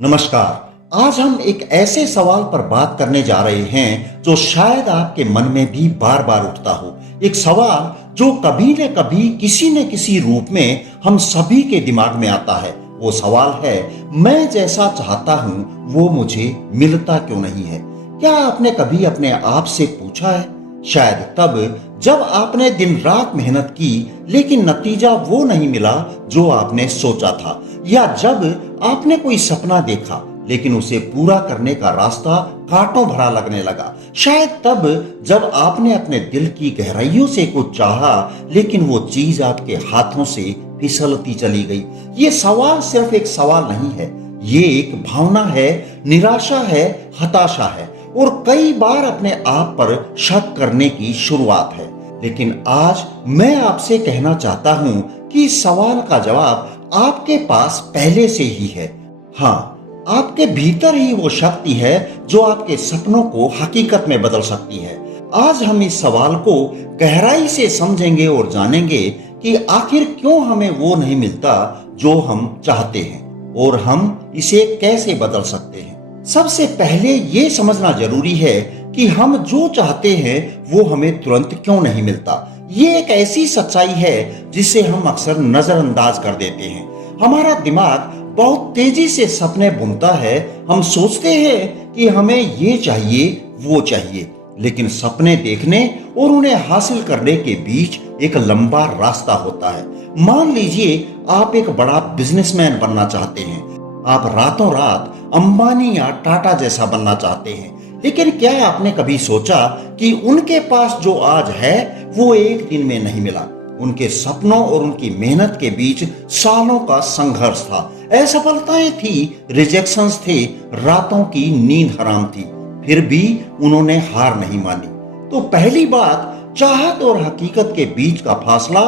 नमस्कार। आज हम एक ऐसे सवाल पर बात करने जा रहे हैं जो शायद आपके मन में भी बार बार उठता हो। एक सवाल जो कभी न कभी किसी न किसी रूप में हम सभी के दिमाग में आता है। वो सवाल है, मैं जैसा चाहता हूं वो मुझे मिलता क्यों नहीं है। क्या आपने कभी अपने आप से पूछा है? शायद तब जब आपने दिन रात मेहनत की लेकिन नतीजा वो नहीं मिला जो आपने सोचा था, या जब आपने कोई सपना देखा लेकिन उसे पूरा करने का रास्ता कांटों भरा लगने लगा। शायद तब जब आपने अपने दिल की गहराइयों से कुछ चाहा लेकिन वो चीज आपके हाथों से फिसलती चली गई। ये सवाल सिर्फ एक सवाल नहीं है, ये एक भावना है, निराशा है, हताशा है और कई बार अपने आप पर शक करने की शुरुआत है। लेकिन आज मैं आपसे कहना चाहता हूं कि इस सवाल का जवाब आपके पास पहले से ही है। हाँ, आपके भीतर ही वो शक्ति है जो आपके सपनों को हकीकत में बदल सकती है। आज हम इस सवाल को गहराई से समझेंगे और जानेंगे कि आखिर क्यों हमें वो नहीं मिलता जो हम चाहते हैं और हम इसे कैसे बदल सकते हैं। सबसे पहले ये समझना जरूरी है कि हम जो चाहते हैं वो हमें तुरंत क्यों नहीं मिलता। ये एक ऐसी सच्चाई है जिसे हम अक्सर नजरअंदाज कर देते हैं। हमारा दिमाग बहुत तेजी से सपने बुनता है। हम सोचते हैं कि हमें ये चाहिए वो चाहिए, लेकिन सपने देखने और उन्हें हासिल करने के बीच एक लंबा रास्ता होता है। मान लीजिए आप एक बड़ा बिजनेसमैन बनना चाहते हैं। आप रातों रात अंबानी या टाटा जैसा बनना चाहते हैं, लेकिन क्या आपने कभी सोचा कि उनके पास जो आज है वो एक दिन में नहीं मिला। उनके सपनों और उनकी मेहनत के बीच सालों का संघर्ष था, असफलताएं थी, रिजेक्शंस थे, रातों की नींद हराम थी, फिर भी उन्होंने हार नहीं मानी। तो पहली बात, चाहत और हकीकत के बीच का फासला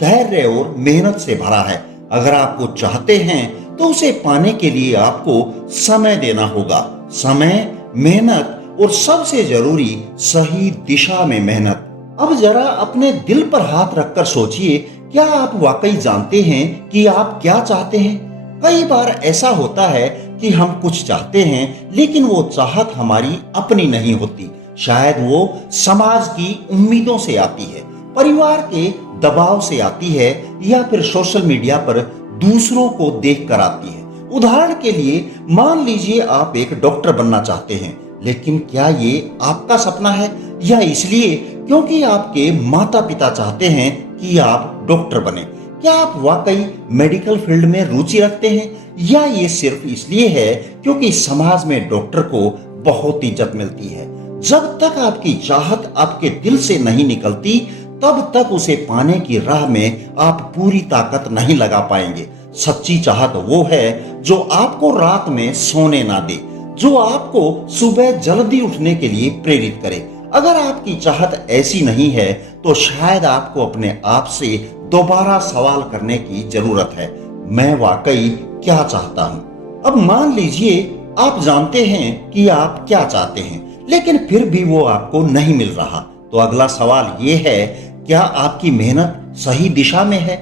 धैर्य और मेहनत से भरा है। अगर आप कुछ चाहते हैं तो उसे पाने के लिए आपको समय देना होगा। समय, मेहनत और सबसे जरूरी सही दिशा में मेहनत। अब जरा अपने दिल पर हाथ रखकर सोचिए, क्या आप वाकई जानते हैं कि आप क्या चाहते हैं? कई बार ऐसा होता है कि हम कुछ चाहते हैं लेकिन वो चाहत हमारी अपनी नहीं होती। शायद वो समाज की उम्मीदों से आती है, परिवार के दबाव से आती है, या फिर सोशल मीडिया पर दूसरों को देख कर आती है। उदाहरण के लिए मान लीजिए आप एक डॉक्टर बनना चाहते हैं, लेकिन क्या ये आपका सपना है, या इसलिए क्योंकि आपके माता पिता चाहते हैं कि आप डॉक्टर बने? क्या आप वाकई मेडिकल फील्ड में रुचि रखते हैं, या ये सिर्फ इसलिए है क्योंकि समाज में डॉक्टर को बहुत इज्जत मिलती है? जब तक आपकी चाहत आपके दिल से नहीं निकलती तब तक उसे पाने की राह में आप पूरी ताकत नहीं लगा पाएंगे। सच्ची चाहत वो है जो आपको रात में सोने ना दे, जो आपको सुबह जल्दी उठने के लिए प्रेरित करे। अगर आपकी चाहत ऐसी नहीं है तो शायद आपको अपने आप से दोबारा सवाल करने की जरूरत है, मैं वाकई क्या चाहता हूं? अब मान लीजिए आप जानते हैं कि आप क्या चाहते हैं, लेकिन फिर भी वो आपको नहीं मिल रहा। तो अगला सवाल ये है, क्या आपकी मेहनत सही दिशा में है?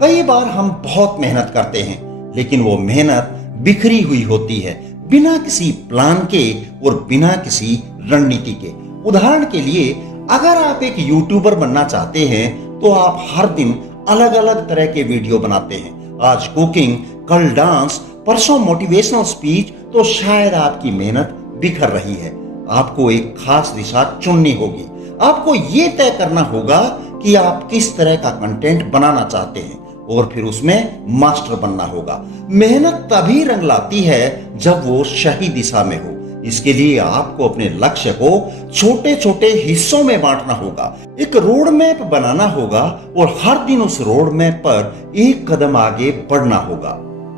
कई बार हम बहुत मेहनत करते हैं लेकिन वो मेहनत बिखरी हुई होती है, बिना किसी प्लान के और बिना किसी रणनीति के। उदाहरण के लिए, अगर आप एक यूट्यूबर बनना चाहते हैं तो आप हर दिन अलग अलग तरह के वीडियो बनाते हैं। आज कुकिंग, कल डांस, परसों मोटिवेशनल स्पीच, तो शायद आपकी मेहनत बिखर रही है। आपको एक खास दिशा चुननी होगी। आपको ये तय करना होगा कि आप किस तरह का कंटेंट बनाना चाहते हैं और फिर उसमें मास्टर बनना होगा। मेहनत तभी रंग लाती है जब वो सही दिशा में हो। इसके लिए आपको अपने लक्ष्य को छोटे छोटे हिस्सों में बांटना होगा, एक रोड मैप बनाना होगा और हर दिन उस रोड मैप पर एक कदम आगे बढ़ना होगा।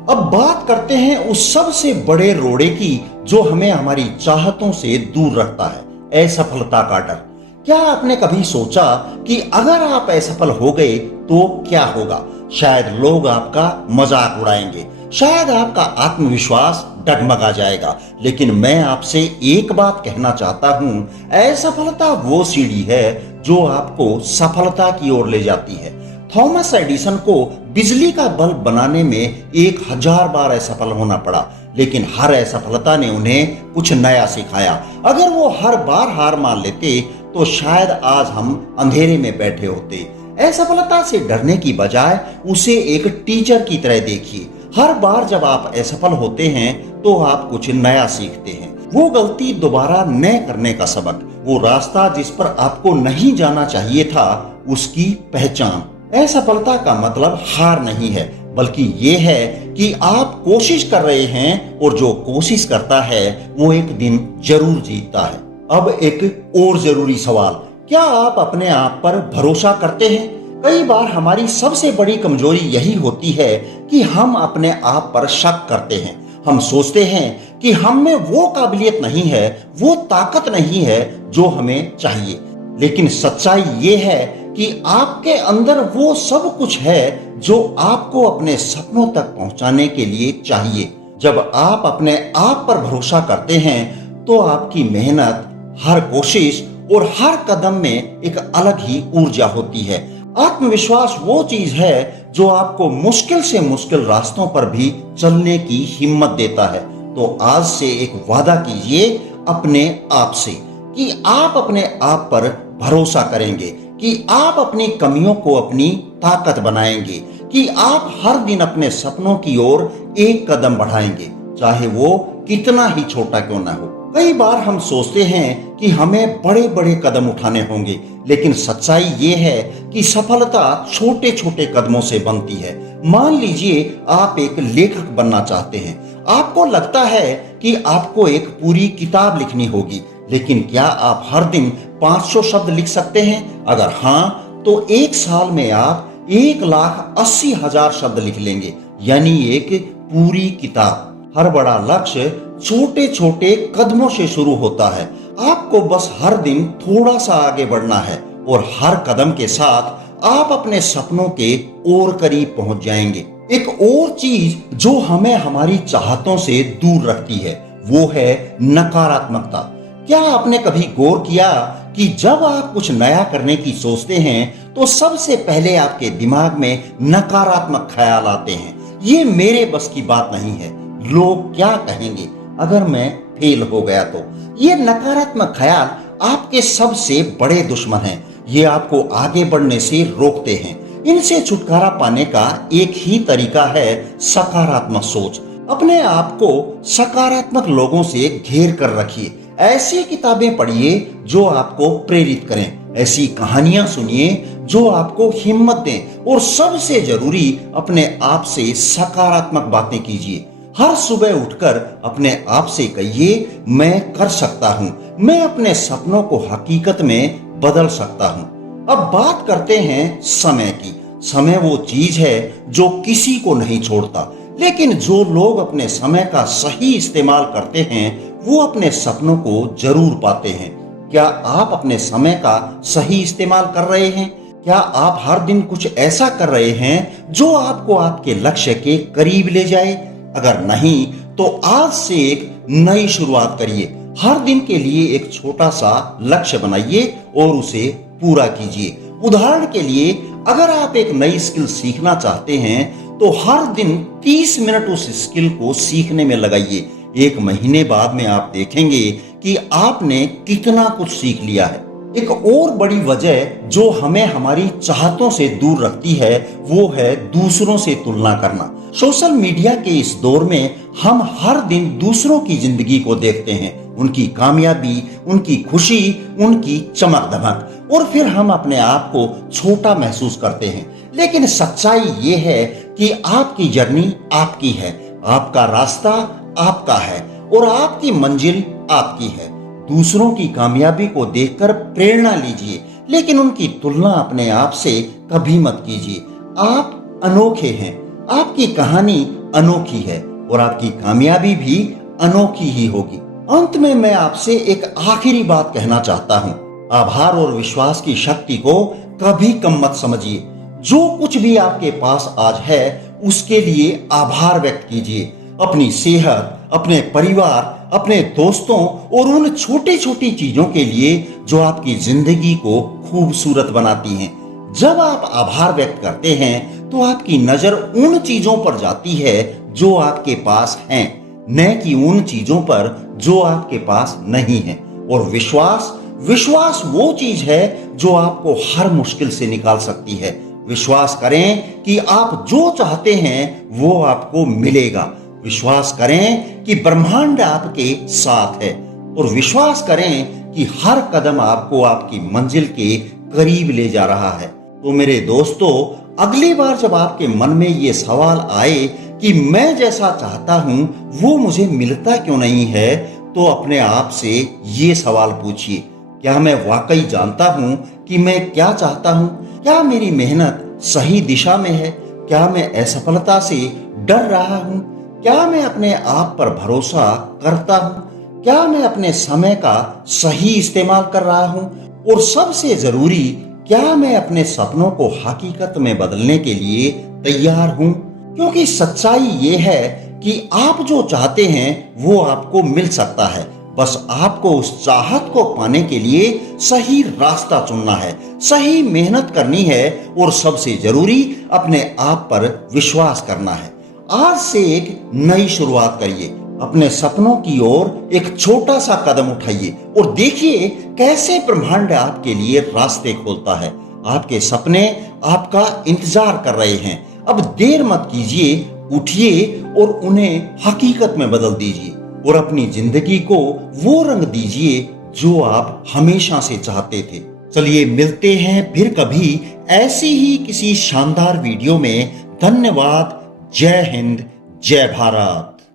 अब बात करते हैं उस सबसे बड़े रोड़े की जो हमें हमारी चाहतों से दूर रखता है, असफलता का डर। क्या आपने कभी सोचा कि अगर आप असफल हो गए तो क्या होगा? शायद लोग आपका मजाक उड़ाएंगे, शायद आपका आत्मविश्वास डगमगा जाएगा। लेकिन मैं आपसे एक बात कहना चाहता हूं, असफलता वो सीढ़ी है जो आपको सफलता की ओर ले जाती है। थॉमस एडिसन को बिजली का बल्ब बनाने में 1000 बार असफल होना पड़ा, लेकिन हर असफलता ने उन्हें कुछ नया सिखाया। अगर वो हर बार हार मान लेते तो शायद आज हम अंधेरे में बैठे होते। असफलता से डरने की बजाय उसे एक टीचर की तरह देखिए। हर बार जब आप असफल होते हैं तो आप कुछ नया सीखते हैं। वो गलती दोबारा न करने का सबक, वो रास्ता जिस पर आपको नहीं जाना चाहिए था उसकी पहचान। असफलता का मतलब हार नहीं है, बल्कि ये है कि आप कोशिश कर रहे हैं और जो कोशिश करता है वो एक दिन जरूर जीतता है। अब एक और जरूरी सवाल, क्या आप अपने आप पर भरोसा करते हैं? कई बार हमारी सबसे बड़ी कमजोरी यही होती है कि हम अपने आप पर शक करते हैं। हम सोचते हैं कि हम में वो काबिलियत नहीं है, वो ताकत नहीं है जो हमें चाहिए। लेकिन सच्चाई ये है कि आपके अंदर वो सब कुछ है जो आपको अपने सपनों तक पहुंचाने के लिए चाहिए। जब आप अपने आप पर भरोसा करते हैं तो आपकी मेहनत, हर कोशिश और हर कदम में एक अलग ही ऊर्जा होती है। आत्मविश्वास वो चीज है जो आपको मुश्किल से मुश्किल रास्तों पर भी चलने की हिम्मत देता है। तो आज से एक वादा कीजिए अपने आप से कि आप अपने आप पर भरोसा करेंगे, कि आप अपनी कमियों को अपनी ताकत बनाएंगे, कि आप हर दिन अपने सपनों की ओर एक कदम बढ़ाएंगे, चाहे वो कितना ही छोटा क्यों ना हो। कई बार हम सोचते हैं कि हमें बड़े बड़े कदम उठाने होंगे, लेकिन सच्चाई ये है कि सफलता छोटे छोटे कदमों से बनती है। मान लीजिए आप एक लेखक बनना चाहते हैं। आपको लगता है कि आपको एक पूरी किताब लिखनी होगी, लेकिन क्या आप हर दिन 500 शब्द लिख सकते हैं? अगर हाँ, तो एक साल में आप 1,80,000 शब्द लिख लेंगे, यानी एक पूरी किताब। हर बड़ा लक्ष्य छोटे छोटे कदमों से शुरू होता है। आपको बस हर दिन थोड़ा सा आगे बढ़ना है और हर कदम के साथ आप अपने सपनों के और करीब पहुंच जाएंगे। एक और चीज जो हमें हमारी चाहतों से दूर रखती है वो है नकारात्मकता। क्या आपने कभी गौर किया कि जब आप कुछ नया करने की सोचते हैं तो सबसे पहले आपके दिमाग में नकारात्मक ख्याल आते हैं? ये मेरे बस की बात नहीं है, लोग क्या कहेंगे अगर मैं फेल हो गया तो। ये नकारात्मक ख्याल आपके सबसे बड़े दुश्मन हैं। ये आपको आगे बढ़ने से रोकते हैं। इनसे छुटकारा पाने का एक ही तरीका है सकारात्मक सोच। अपने आप को सकारात्मक लोगों से घेर कर रखिए। ऐसी किताबें पढ़िए जो आपको प्रेरित करें, ऐसी कहानियां सुनिए जो आपको हिम्मत दें, और सबसे जरूरी अपने आप से सकारात्मक बातें कीजिए। हर सुबह उठकर अपने आप से कहिए, मैं कर सकता हूं, मैं अपने सपनों को हकीकत में बदल सकता हूं। अब बात करते हैं समय की। समय वो चीज है जो किसी को नहीं छोड़ता, लेकिन जो लोग अपने समय का सही इस्तेमाल करते हैं वो अपने सपनों को जरूर पाते हैं। क्या आप अपने समय का सही इस्तेमाल कर रहे हैं? क्या आप हर दिन कुछ ऐसा कर रहे हैं जो आपको आपके लक्ष्य के करीब ले जाए? अगर नहीं तो आज से एक नई शुरुआत करिए। हर दिन के लिए एक छोटा सा लक्ष्य बनाइए और उसे पूरा कीजिए। उदाहरण के लिए, अगर आप एक नई स्किल सीखना चाहते हैं तो हर दिन 30 मिनट उस स्किल को सीखने में लगाइए। एक महीने बाद में आप देखेंगे कि आपने कितना कुछ सीख लिया है। एक और बड़ी वजह जो हमें हमारी चाहतों से दूर रखती है वो है दूसरों से तुलना करना। सोशल मीडिया के इस दौर में हम हर दिन दूसरों की जिंदगी को देखते हैं, उनकी कामयाबी, उनकी खुशी, उनकी चमक धमक, और फिर हम अपने आप को छोटा महसूस करते हैं। लेकिन सच्चाई ये है कि आपकी जर्नी आपकी है, आपका रास्ता आपका है और आपकी मंजिल आपकी है। दूसरों की कामयाबी को देखकर प्रेरणा लीजिए, लेकिन उनकी तुलना अपने आप से कभी मत कीजिए। आप अनोखे हैं, आपकी कहानी अनोखी है और आपकी कामयाबी भी अनोखी ही होगी। अंत में मैं आपसे एक आखिरी बात कहना चाहता हूँ। आभार और विश्वास की शक्ति को कभी कम मत समझिए। जो कुछ भी आपके पास आज है उसके लिए आभार व्यक्त कीजिए। अपनी सेहत, अपने परिवार, अपने दोस्तों और उन छोटी छोटी चीजों के लिए जो आपकी जिंदगी को खूबसूरत बनाती हैं। जब आप आभार व्यक्त करते हैं तो आपकी नजर उन चीजों पर जाती है जो आपके पास हैं, न कि उन चीजों पर जो आपके पास नहीं है। और विश्वास विश्वास वो चीज है जो आपको हर मुश्किल से निकाल सकती है। विश्वास करें कि आप जो चाहते हैं वो आपको मिलेगा। विश्वास करें कि ब्रह्मांड आपके साथ है और विश्वास करें कि हर कदम आपको आपकी मंजिल के करीब ले जा रहा है। तो मेरे दोस्तों, अगली बार जब आपके मन में ये सवाल आए कि मैं जैसा चाहता हूं वो मुझे मिलता क्यों नहीं है, तो अपने आप से ये सवाल पूछिए, क्या मैं वाकई जानता हूं कि मैं क्या चाहता हूं? क्या मेरी मेहनत सही दिशा में है? क्या मैं असफलता से डर रहा हूं? क्या मैं अपने आप पर भरोसा करता हूं? क्या मैं अपने समय का सही इस्तेमाल कर रहा हूं? और सबसे जरूरी, क्या मैं अपने सपनों को हकीकत में बदलने के लिए तैयार हूं? क्योंकि सच्चाई ये है कि आप जो चाहते हैं वो आपको मिल सकता है। बस आपको उस चाहत को पाने के लिए सही रास्ता चुनना है, सही मेहनत करनी है और सबसे जरूरी अपने आप पर विश्वास करना है। आज से एक नई शुरुआत करिए, अपने सपनों की ओर एक छोटा सा कदम उठाइए और देखिए कैसे ब्रह्मांड आपके लिए रास्ते खोलता है। आपके सपने आपका इंतजार कर रहे हैं। अब देर मत कीजिए, उठिए और उन्हें हकीकत में बदल दीजिए और अपनी जिंदगी को वो रंग दीजिए जो आप हमेशा से चाहते थे। चलिए मिलते हैं फिर कभी ऐसी ही किसी शानदार वीडियो में। धन्यवाद। जय हिंद, जय भारत।